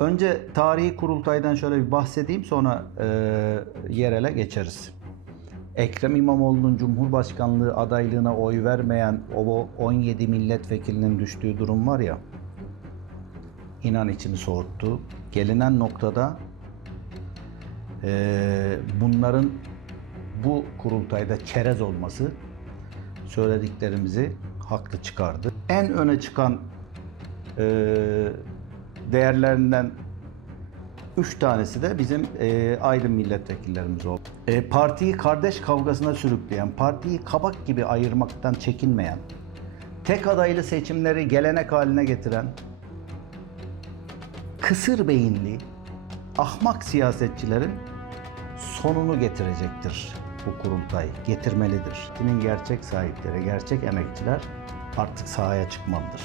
Önce tarihi kurultaydan şöyle bir bahsedeyim sonra e, yerele geçeriz. Ekrem İmamoğlu'nun Cumhurbaşkanlığı adaylığına oy vermeyen o 17 milletvekilinin düştüğü durum var ya, inan içimi soğuttu. Gelinen noktada e, bunların bu kurultayda çerez olması söylediklerimizi haklı çıkardı. En öne çıkan e, değerlerinden üç tanesi de bizim e, aydın milletvekillerimiz oldu. E, partiyi kardeş kavgasına sürükleyen, partiyi kabak gibi ayırmaktan çekinmeyen, tek adaylı seçimleri gelenek haline getiren, kısır beyinli, ahmak siyasetçilerin sonunu getirecektir bu kurultay. Getirmelidir. Kimin gerçek sahipleri, gerçek emekçiler artık sahaya çıkmalıdır.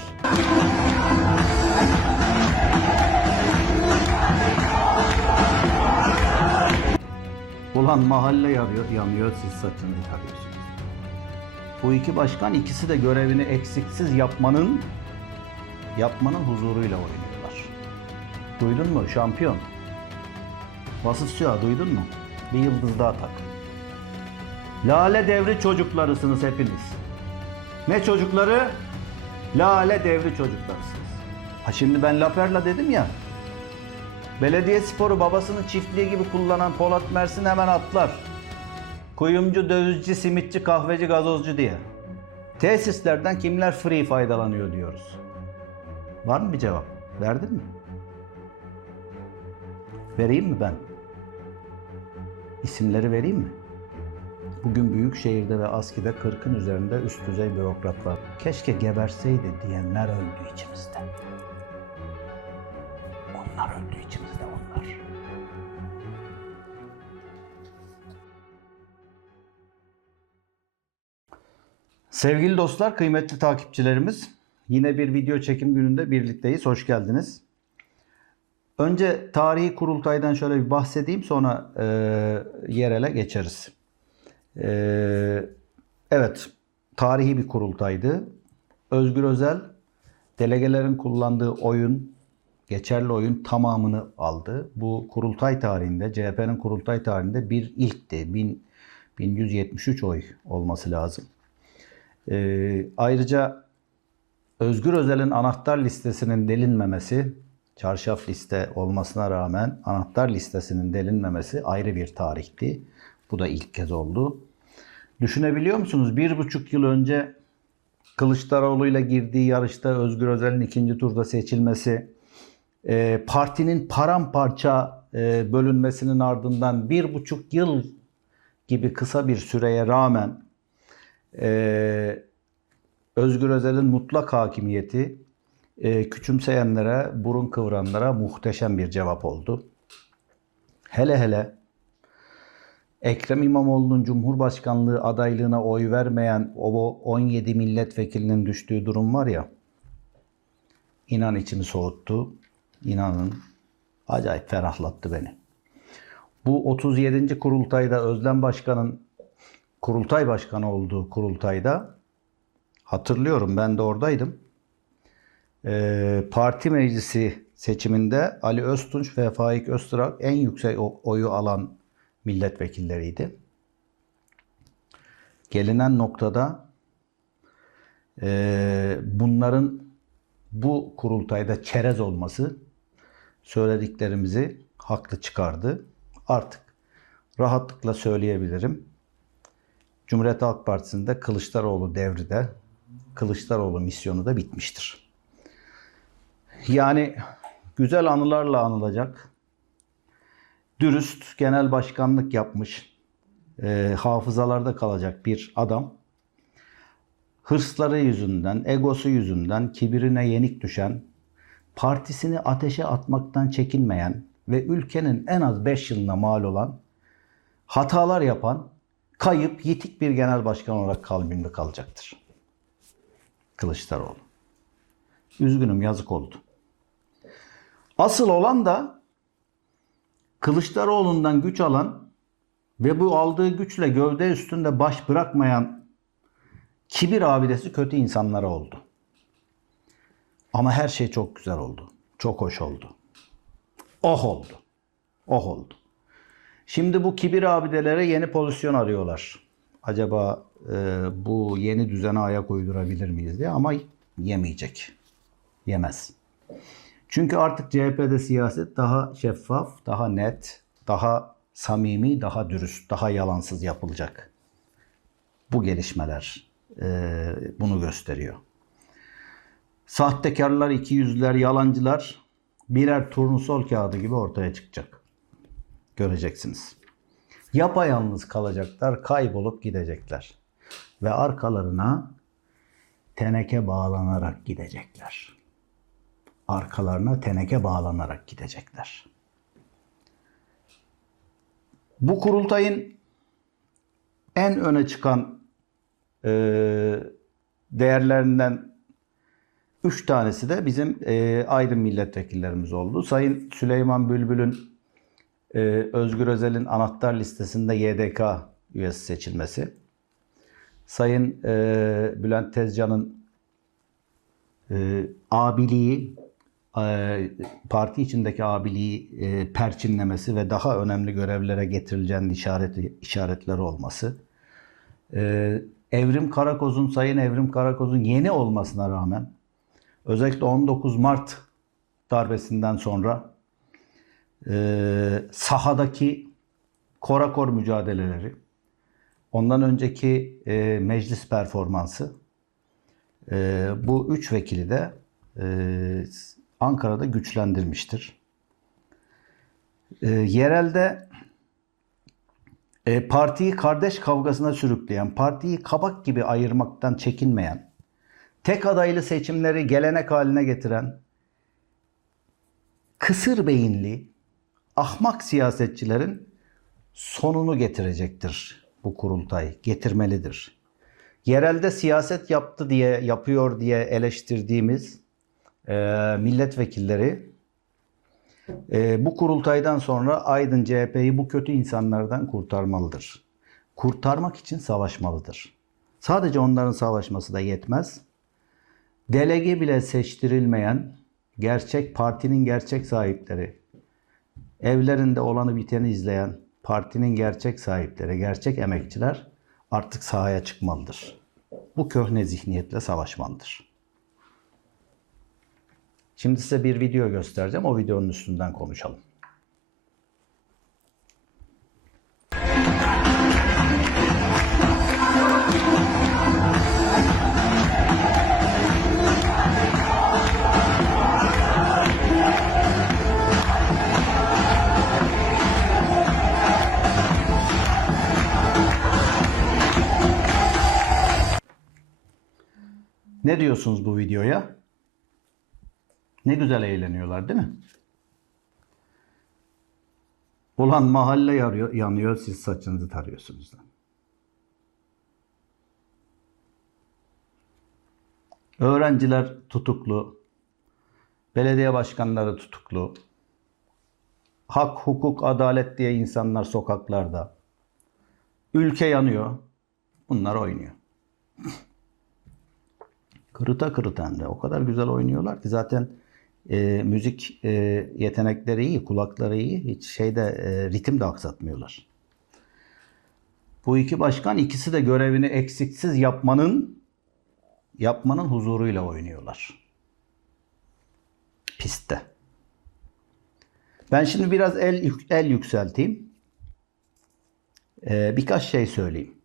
Ulan mahalle yanıyor, yanıyor siz saçını tarıyorsunuz. Bu iki başkan ikisi de görevini eksiksiz yapmanın yapmanın huzuruyla oynuyorlar. Duydun mu şampiyon? Vasıfçı duydun mu? Bir yıldız daha tak. Lale devri çocuklarısınız hepiniz. Ne çocukları? Lale devri çocuklarısınız. Ha şimdi ben Laperla dedim ya. Belediye sporu babasının çiftliği gibi kullanan Polat Mersin hemen atlar. Kuyumcu, dövizci, simitçi, kahveci, gazozcu diye. Tesislerden kimler free faydalanıyor diyoruz. Var mı bir cevap? Verdin mi? Vereyim mi ben? İsimleri vereyim mi? Bugün büyük şehirde ve ASKİ'de 40'ın üzerinde üst düzey bürokratlar. Keşke geberseydi diyenler öldü içimizde. Onlar öldü içimizde onlar. Sevgili dostlar, kıymetli takipçilerimiz, yine bir video çekim gününde birlikteyiz. Hoş geldiniz. Önce tarihi kurultaydan şöyle bir bahsedeyim, sonra e, yerele geçeriz. E, evet, tarihi bir kurultaydı. Özgür Özel, delegelerin kullandığı oyun, geçerli oyun tamamını aldı. Bu kurultay tarihinde, CHP'nin kurultay tarihinde bir ilkti. 1000, 1173 oy olması lazım. Ee, ayrıca Özgür Özel'in anahtar listesinin delinmemesi, çarşaf liste olmasına rağmen anahtar listesinin delinmemesi ayrı bir tarihti. Bu da ilk kez oldu. Düşünebiliyor musunuz? Bir buçuk yıl önce Kılıçdaroğlu'yla girdiği yarışta Özgür Özel'in ikinci turda seçilmesi, e, partinin paramparça e, bölünmesinin ardından bir buçuk yıl gibi kısa bir süreye rağmen e, Özgür Özel'in mutlak hakimiyeti küçümseyenlere, burun kıvıranlara muhteşem bir cevap oldu. Hele hele Ekrem İmamoğlu'nun Cumhurbaşkanlığı adaylığına oy vermeyen o 17 milletvekilinin düştüğü durum var ya, inan içimi soğuttu. İnanın acayip ferahlattı beni. Bu 37. kurultayda Özlem Başkan'ın kurultay başkanı olduğu kurultayda hatırlıyorum ben de oradaydım. Ee, parti meclisi seçiminde Ali Öztunç ve Faik Öztürk en yüksek oyu alan milletvekilleriydi. Gelinen noktada e, bunların bu kurultayda çerez olması söylediklerimizi haklı çıkardı. Artık rahatlıkla söyleyebilirim. Cumhuriyet Halk Partisi'nde Kılıçdaroğlu devri de Kılıçdaroğlu misyonu da bitmiştir. Yani güzel anılarla anılacak, dürüst genel başkanlık yapmış, e, hafızalarda kalacak bir adam, hırsları yüzünden, egosu yüzünden kibirine yenik düşen, partisini ateşe atmaktan çekinmeyen ve ülkenin en az 5 yılına mal olan, hatalar yapan, kayıp, yitik bir genel başkan olarak kalbimde kalacaktır. Kılıçdaroğlu. Üzgünüm yazık oldu. Asıl olan da Kılıçdaroğlu'ndan güç alan ve bu aldığı güçle gövde üstünde baş bırakmayan kibir abidesi kötü insanlara oldu. Ama her şey çok güzel oldu. Çok hoş oldu. Oh oldu. Oh oldu. Şimdi bu kibir abidelere yeni pozisyon arıyorlar. Acaba e, bu yeni düzene ayak uydurabilir miyiz diye ama yemeyecek. Yemez. Çünkü artık CHP'de siyaset daha şeffaf, daha net, daha samimi, daha dürüst, daha yalansız yapılacak. Bu gelişmeler e, bunu gösteriyor. Sahtekarlar, ikiyüzlüler, yalancılar birer turnusol kağıdı gibi ortaya çıkacak. Göreceksiniz. Yapayalnız kalacaklar, kaybolup gidecekler. Ve arkalarına teneke bağlanarak gidecekler. Arkalarına teneke bağlanarak gidecekler. Bu kurultayın en öne çıkan e, değerlerinden üç tanesi de bizim e, aydın milletvekillerimiz oldu. Sayın Süleyman Bülbül'ün e, Özgür Özel'in anahtar listesinde YDK üyesi seçilmesi. Sayın e, Bülent Tezcan'ın e, abiliği, parti içindeki abiliği perçinlemesi ve daha önemli görevlere getirileceğinin işareti, işaretleri olması. Evrim Karakoz'un, Sayın Evrim Karakoz'un yeni olmasına rağmen özellikle 19 Mart darbesinden sonra sahadaki korakor mücadeleleri, ondan önceki meclis performansı, bu üç vekili de e, Ankara'da güçlendirmiştir. E, yerelde e, partiyi kardeş kavgasına sürükleyen, partiyi kabak gibi ayırmaktan çekinmeyen, tek adaylı seçimleri gelenek haline getiren, kısır beyinli, ahmak siyasetçilerin sonunu getirecektir bu kurultay, getirmelidir. Yerelde siyaset yaptı diye, yapıyor diye eleştirdiğimiz milletvekilleri e, bu kurultaydan sonra Aydın CHP'yi bu kötü insanlardan kurtarmalıdır. Kurtarmak için savaşmalıdır. Sadece onların savaşması da yetmez. Delege bile seçtirilmeyen gerçek partinin gerçek sahipleri, evlerinde olanı biteni izleyen partinin gerçek sahipleri, gerçek emekçiler artık sahaya çıkmalıdır. Bu köhne zihniyetle savaşmalıdır. Şimdi size bir video göstereceğim. O videonun üstünden konuşalım. Ne diyorsunuz bu videoya? Ne güzel eğleniyorlar değil mi? Ulan mahalle yarıyor, yanıyor siz saçınızı tarıyorsunuz. Lan. Öğrenciler tutuklu. Belediye başkanları tutuklu. Hak, hukuk, adalet diye insanlar sokaklarda. Ülke yanıyor. Bunlar oynuyor. Kırıta kırıta hem de. O kadar güzel oynuyorlar ki zaten e, müzik e, yetenekleri iyi, kulakları iyi. Hiç şeyde e, ritim de aksatmıyorlar. Bu iki başkan ikisi de görevini eksiksiz yapmanın yapmanın huzuruyla oynuyorlar. Pistte. Ben şimdi biraz el el yükselteyim. Ee, birkaç şey söyleyeyim.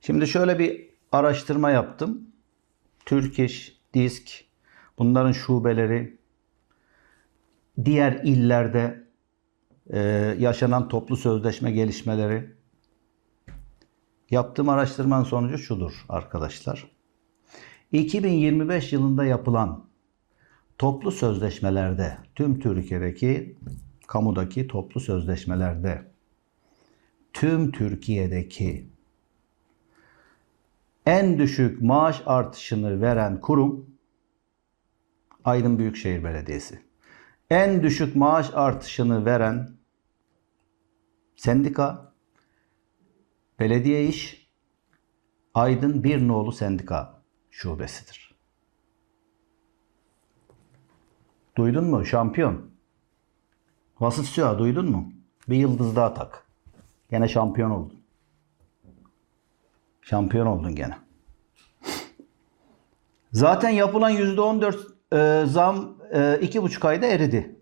Şimdi şöyle bir araştırma yaptım. Türk İş, Disk, bunların şubeleri, diğer illerde e, yaşanan toplu sözleşme gelişmeleri. Yaptığım araştırmanın sonucu şudur arkadaşlar. 2025 yılında yapılan toplu sözleşmelerde, tüm Türkiye'deki kamudaki toplu sözleşmelerde, tüm Türkiye'deki en düşük maaş artışını veren kurum Aydın Büyükşehir Belediyesi. En düşük maaş artışını veren sendika belediye iş Aydın Bir Nolu Sendika şubesidir. Duydun mu şampiyon? Vasıf Süha duydun mu? Bir yıldız daha tak. Gene şampiyon oldun. Şampiyon oldun gene. Zaten yapılan %14 e, zam e, iki buçuk ayda eridi.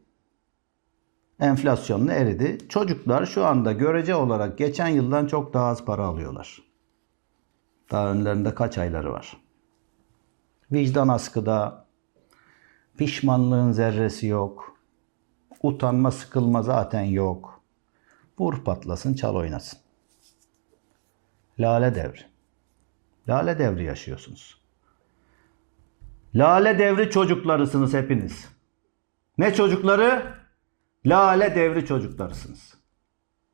Enflasyonla eridi. Çocuklar şu anda görece olarak geçen yıldan çok daha az para alıyorlar. Daha önlerinde kaç ayları var. Vicdan askıda, pişmanlığın zerresi yok. Utanma, sıkılma zaten yok. Vur patlasın, çal oynasın. Lale devri. Lale devri yaşıyorsunuz. Lale devri çocuklarısınız hepiniz. Ne çocukları? Lale devri çocuklarısınız.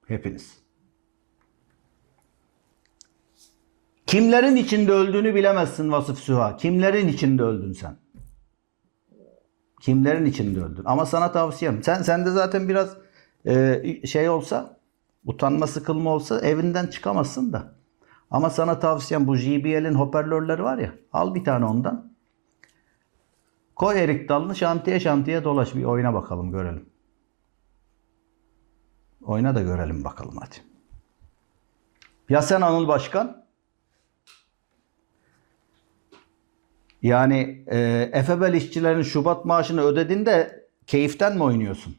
Hepiniz. Kimlerin içinde öldüğünü bilemezsin Vasıf Süha. Kimlerin içinde öldün sen? Kimlerin içinde öldün? Ama sana tavsiyem. Sen sende zaten biraz e, şey olsa, utanma sıkılma olsa evinden çıkamazsın da. Ama sana tavsiyem bu JBL'in hoparlörleri var ya. Al bir tane ondan. Koy erik dalını şantiye şantiye dolaş bir oyna bakalım görelim. Oyna da görelim bakalım hadi. Ya sen Anıl Başkan? Yani e, Efebel işçilerin Şubat maaşını ödedin de keyiften mi oynuyorsun?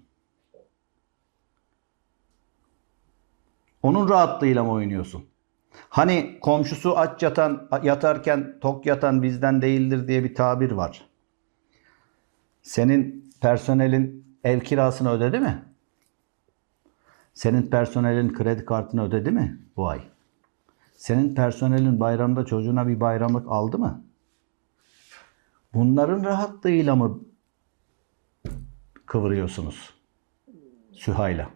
Onun rahatlığıyla mı oynuyorsun? Hani komşusu aç yatan yatarken tok yatan bizden değildir diye bir tabir var. Senin personelin ev kirasını ödedi mi? Senin personelin kredi kartını ödedi mi bu ay? Senin personelin bayramda çocuğuna bir bayramlık aldı mı? Bunların rahatlığıyla mı kıvırıyorsunuz? Sühayla.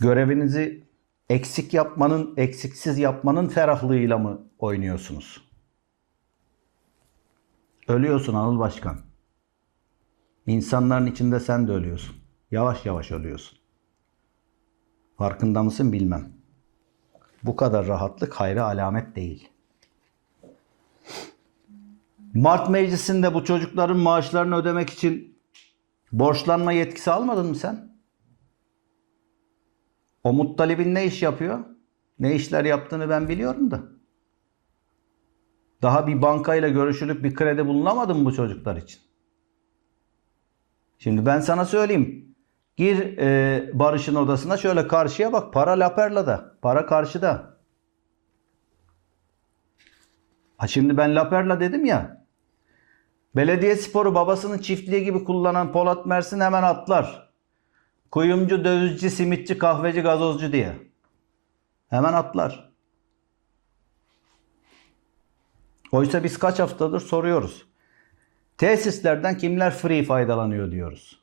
Görevinizi eksik yapmanın, eksiksiz yapmanın ferahlığıyla mı oynuyorsunuz? Ölüyorsun Anıl Başkan. İnsanların içinde sen de ölüyorsun. Yavaş yavaş ölüyorsun. Farkında mısın bilmem. Bu kadar rahatlık hayra alamet değil. Mart Meclisi'nde bu çocukların maaşlarını ödemek için borçlanma yetkisi almadın mı sen? O Muttalib'in ne iş yapıyor? Ne işler yaptığını ben biliyorum da. Daha bir bankayla görüşülüp bir kredi bulunamadı mı bu çocuklar için? Şimdi ben sana söyleyeyim. Gir e, Barış'ın odasına şöyle karşıya bak. Para Laperla'da. Para karşıda. Ha şimdi ben Laperla dedim ya. Belediye sporu babasının çiftliği gibi kullanan Polat Mersin hemen atlar. Kuyumcu, dövizci, simitçi, kahveci, gazozcu diye. Hemen atlar. Oysa biz kaç haftadır soruyoruz. Tesislerden kimler free faydalanıyor diyoruz.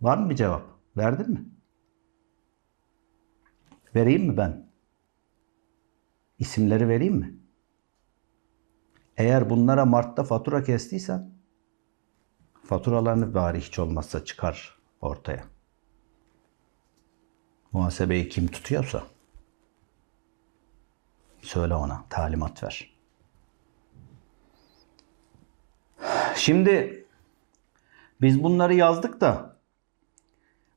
Var mı bir cevap? Verdin mi? Vereyim mi ben? İsimleri vereyim mi? Eğer bunlara Mart'ta fatura kestiysen faturalarını bari hiç olmazsa çıkar ortaya. Muhasebeyi kim tutuyorsa söyle ona talimat ver. Şimdi biz bunları yazdık da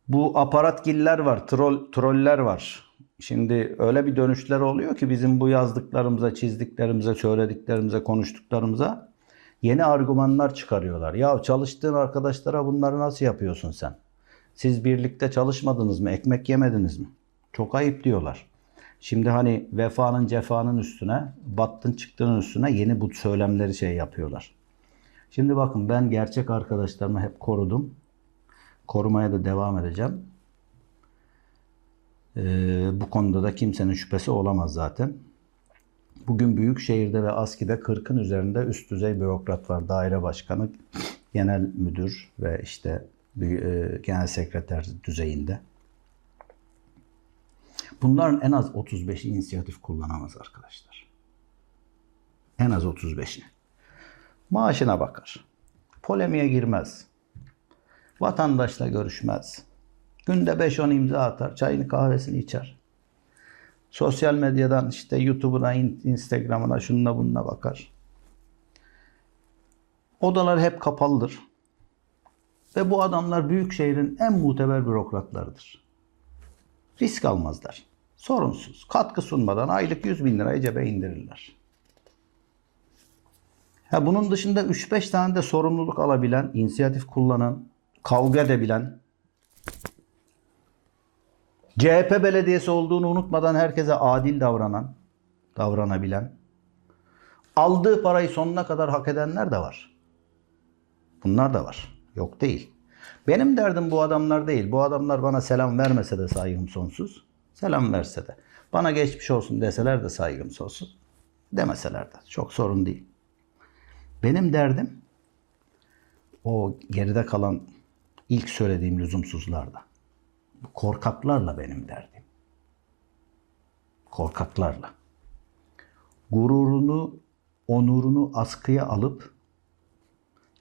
bu aparat giller var, troll, troller var. Şimdi öyle bir dönüşler oluyor ki bizim bu yazdıklarımıza, çizdiklerimize, söylediklerimize, konuştuklarımıza yeni argümanlar çıkarıyorlar. Ya çalıştığın arkadaşlara bunları nasıl yapıyorsun sen? Siz birlikte çalışmadınız mı? Ekmek yemediniz mi? Çok ayıp diyorlar. Şimdi hani vefanın cefanın üstüne, battın çıktığının üstüne yeni bu söylemleri şey yapıyorlar. Şimdi bakın ben gerçek arkadaşlarımı hep korudum. Korumaya da devam edeceğim. Ee, bu konuda da kimsenin şüphesi olamaz zaten. Bugün büyük şehirde ve ASKİ'de 40'ın üzerinde üst düzey bürokrat var. Daire başkanı, genel müdür ve işte e, genel sekreter düzeyinde. Bunların en az 35'i inisiyatif kullanamaz arkadaşlar. En az 35'i. Maaşına bakar. Polemiğe girmez. Vatandaşla görüşmez. Günde 5-10 imza atar. Çayını kahvesini içer. Sosyal medyadan işte YouTube'una, Instagram'ına, şununla bununla bakar. Odalar hep kapalıdır. Ve bu adamlar büyük şehrin en muteber bürokratlarıdır. Risk almazlar. Sorunsuz, katkı sunmadan aylık 100 bin lirayı cebe indirirler. Ha bunun dışında 3-5 tane de sorumluluk alabilen, inisiyatif kullanan, kavga edebilen, CHP belediyesi olduğunu unutmadan herkese adil davranan, davranabilen, aldığı parayı sonuna kadar hak edenler de var. Bunlar da var. Yok değil. Benim derdim bu adamlar değil. Bu adamlar bana selam vermese de saygım sonsuz. Selam verse de. Bana geçmiş olsun deseler de saygım sonsuz. Demeseler de. Çok sorun değil. Benim derdim o geride kalan ilk söylediğim lüzumsuzlarda. Korkaklarla benim derdim. Korkaklarla. Gururunu, onurunu askıya alıp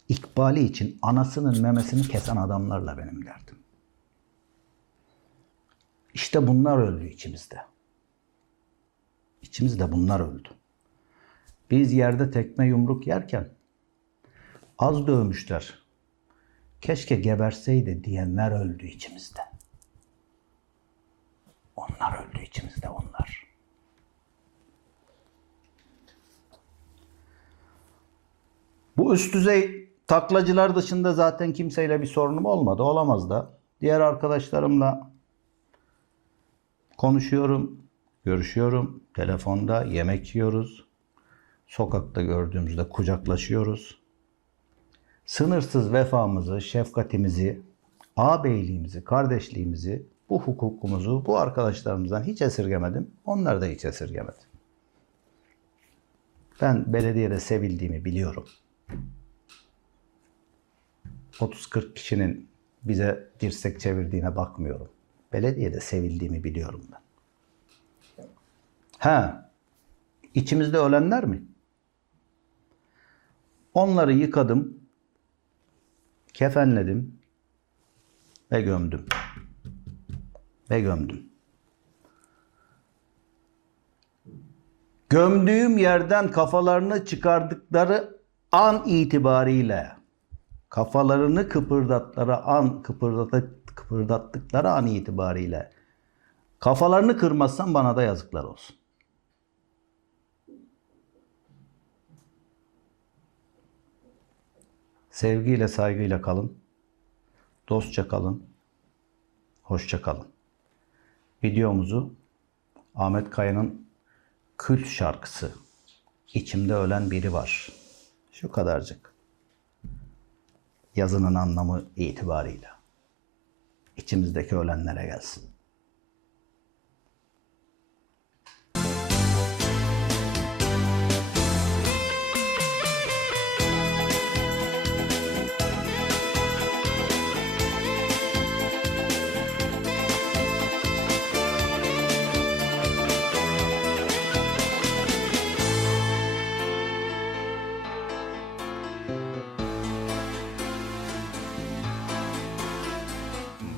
ikbali için anasının memesini kesen adamlarla benim derdim. İşte bunlar öldü içimizde. İçimizde bunlar öldü. Biz yerde tekme yumruk yerken az dövmüşler. Keşke geberseydi diyenler öldü içimizde. Onlar öldü içimizde onlar. Bu üst düzey taklacılar dışında zaten kimseyle bir sorunum olmadı. Olamaz da. Diğer arkadaşlarımla konuşuyorum, görüşüyorum. Telefonda yemek yiyoruz. Sokakta gördüğümüzde kucaklaşıyoruz. Sınırsız vefamızı, şefkatimizi, ağabeyliğimizi, kardeşliğimizi, bu hukukumuzu bu arkadaşlarımızdan hiç esirgemedim. Onlar da hiç esirgemedi. Ben belediyede sevildiğimi biliyorum. 30-40 kişinin bize dirsek çevirdiğine bakmıyorum. Belediyede sevildiğimi biliyorum ben. Ha, içimizde ölenler mi? Onları yıkadım, kefenledim ve gömdüm. Ve gömdüm. Gömdüğüm yerden kafalarını çıkardıkları an itibariyle kafalarını kıpırdattıkları an kıpırdatıp kıpırdattıkları an itibariyle kafalarını kırmazsam bana da yazıklar olsun. Sevgiyle, saygıyla kalın. Dostça kalın. Hoşça kalın. Videomuzu Ahmet Kaya'nın kült şarkısı İçimde ölen biri var. Şu kadarcık. Yazının anlamı itibarıyla. İçimizdeki ölenlere gelsin.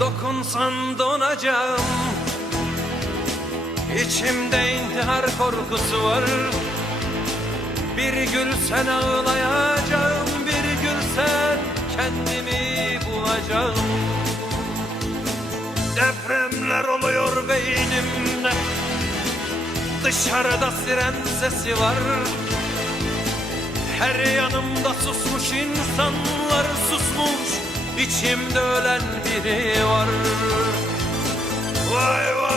Dokunsan donacağım. İçimde intihar korkusu var. Bir gülsen ağlayacağım Bir gülsen kendimi bulacağım. Depremler oluyor beynimde. Dışarıda siren sesi var. Her yanımda susmuş insanlar susmuş İçimde ölen biri var. Vay vay